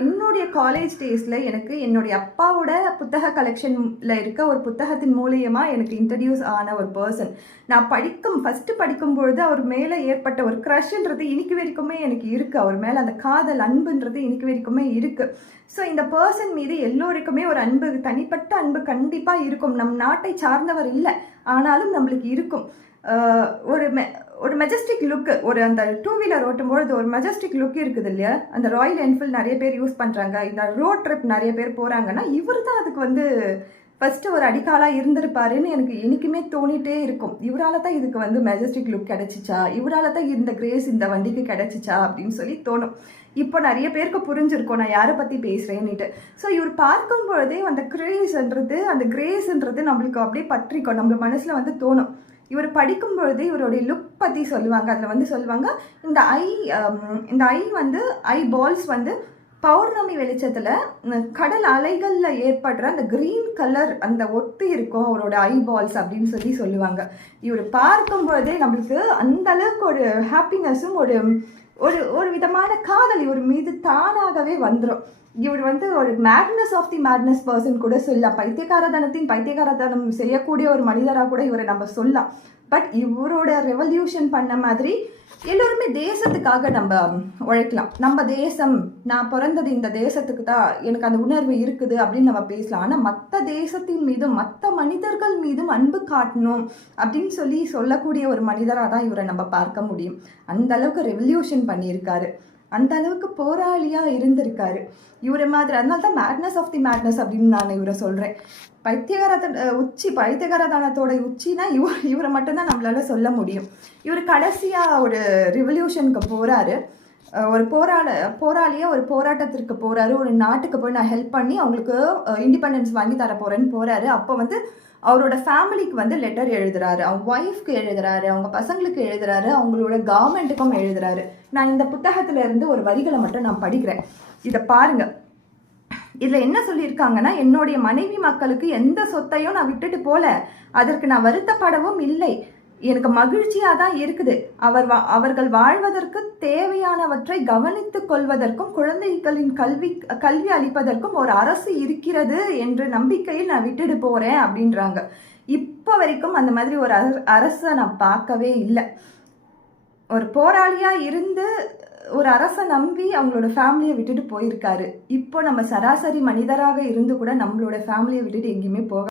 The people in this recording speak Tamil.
என்னுடைய காலேஜ் டேஸில் எனக்கு என்னுடைய அப்பாவோட புத்தக கலெக்ஷனில் இருக்க ஒரு புத்தகத்தின் மூலியமா எனக்கு இன்ட்ரடியூஸ் ஆன ஒரு பர்சன். நான் ஃபஸ்ட்டு படிக்கும்பொழுது அவர் மேலே ஏற்பட்ட ஒரு க்ரஷ்ன்றது இன்னைக்கு வரைக்குமே எனக்கு இருக்குது. அவர் மேலே அந்த காதல் அன்புன்றது இன்னைக்கு வரைக்குமே இருக்குது. ஸோ இந்த பர்சன் மீது எல்லோருக்குமே ஒரு அன்பு, தனிப்பட்ட அன்பு கண்டிப்பாக இருக்கும். நம் நாட்டை சார்ந்தவர் இல்லை, ஆனாலும் நம்மளுக்கு இருக்கும். ஒரு மெஜஸ்டிக் லுக்கு, அந்த 2 வீலர் ஓட்டும்பொழுது ஒரு மெஜஸ்டிக் லுக் இருக்குது இல்லையா? அந்த ராயல் என்ஃபீல்டு நிறைய பேர் யூஸ் பண்ணுறாங்க, இந்த ரோட் ட்ரிப் நிறைய பேர் போகிறாங்கன்னா இவர் தான் அதுக்கு ஃபஸ்ட்டு ஒரு அடிக்காலாக இருந்திருப்பாருன்னு எனக்கு என்றைக்குமே தோணிகிட்டே இருக்கும். இவரால் தான் இதுக்கு மெஜஸ்டிக் லுக் கிடச்சிச்சா, இவரால் தான் இந்த கிரேஸ் இந்த வண்டிக்கு கிடச்சிச்சா அப்படின்னு சொல்லி தோணும். இப்போ நிறைய பேருக்கு புரிஞ்சிருக்கும் நான் யாரை பற்றி பேசுகிறேன்னுட்டு. ஸோ இவர் பார்க்கும் பொழுதே அந்த கிரேஸ்ன்றது நம்மளுக்கு அப்படியே பற்றிக்கும், நம்ம மனசில் தோணும். இவர் படிக்கும் பொழுது இவருடைய லுக் பற்றி சொல்லுவாங்க. அதில் சொல்லுவாங்க, இந்த ஐ பால்ஸ் பௌர்ணமி வெளிச்சத்தில் கடல் அலைகளில் ஏற்படுற அந்த க்ரீன் கலர் அந்த ஒட்டி இருக்கும் அவரோட ஐ பால்ஸ் அப்படின்னு சொல்லுவாங்க. இவர் பார்க்கும் பொழுதே நம்மளுக்கு அந்த அளவுக்கு ஒரு ஹாப்பினஸும் ஒரு விதமான காதல் இவர் மீது தானாகவே வந்துடும். இவர் ஒரு madness of the madness person கூட சொல்லலாம். பைத்தியகாரத்தனம் செய்யக்கூடிய ஒரு மனிதராக கூட இவரை நம்ம சொல்லலாம். பட் இவரோட ரெவல்யூஷன் பண்ண மாதிரி எல்லோருமே தேசத்துக்காக நம்ம உழைக்கலாம். நம்ம தேசம், நான் பிறந்தது இந்த தேசத்துக்கு தான், எனக்கு அந்த உணர்வு இருக்குது அப்படின்னு நம்ம பேசலாம். ஆனால் மற்ற தேசத்தின் மீதும் மற்ற மனிதர்கள் மீதும் அன்பு காட்டணும் அப்படின்னு சொல்லக்கூடிய ஒரு மனிதராக தான் இவரை நம்ம பார்க்க முடியும். அந்த அளவுக்கு ரெவல்யூஷன் பண்ணியிருக்காரு, அந்த அளவுக்கு போராளியாக இருந்திருக்காரு இவரை மாதிரி. அதனால தான் மேட்னஸ் ஆஃப் தி மேட்னஸ் அப்படின்னு நான் இவரை சொல்கிறேன். பைத்தியகாரத்தனத்தோட உச்சினா இவரை மட்டும்தான் நம்மளால சொல்ல முடியும். இவர் கடைசியாக ஒரு ரிவல்யூஷனுக்கு போகிறாரு, ஒரு போராளியாக ஒரு போராட்டத்திற்கு போகிறாரு. ஒரு நாட்டுக்கு போய் நான் ஹெல்ப் பண்ணி அவங்களுக்கு இண்டிபெண்டன்ஸ் வாங்கி தர போகிறேன்னு போகிறாரு. அப்போ அவரோட ஃபேமிலிக்கு லெட்டர் எழுதுறாரு, அவங்க ஒய்ஃப்க்கு எழுதுறாரு, அவங்க பசங்களுக்கு எழுதுறாரு, அவங்களோட கவர்மெண்ட்டுக்கும் எழுதுறாரு. நான் இந்த புத்தகத்துல இருந்து ஒரு வரிகளை மட்டும் நான் படிக்கிறேன், இதை பாருங்க. இதில் என்ன சொல்லியிருக்காங்கன்னா, என்னுடைய மனைவி மக்களுக்கு எந்த சொத்தையும் நான் விட்டுட்டு போல, அதற்கு நான் வருத்தப்படவும் இல்லை, எனக்கு மகிழ்ச்சியாக தான் இருக்குது. அவர்கள் வாழ்வதற்கு தேவையானவற்றை கவனித்துக் கொள்வதற்கும் குழந்தைகளின் கல்வி அளிப்பதற்கும் ஒரு அரசு இருக்கிறது என்ற நம்பிக்கையில் நான் விட்டுட்டு போகிறேன் அப்படின்றாங்க. இப்போ வரைக்கும் அந்த மாதிரி ஒரு அரசை நான் பார்க்கவே இல்லை. ஒரு போராளியாக இருந்து ஒரு அரசை நம்பி அவங்களோட ஃபேமிலியை விட்டுட்டு போயிருக்காரு. இப்போ நம்ம சராசரி மனிதராக இருந்து கூட நம்மளோட ஃபேமிலியை விட்டுட்டு எங்கேயுமே போக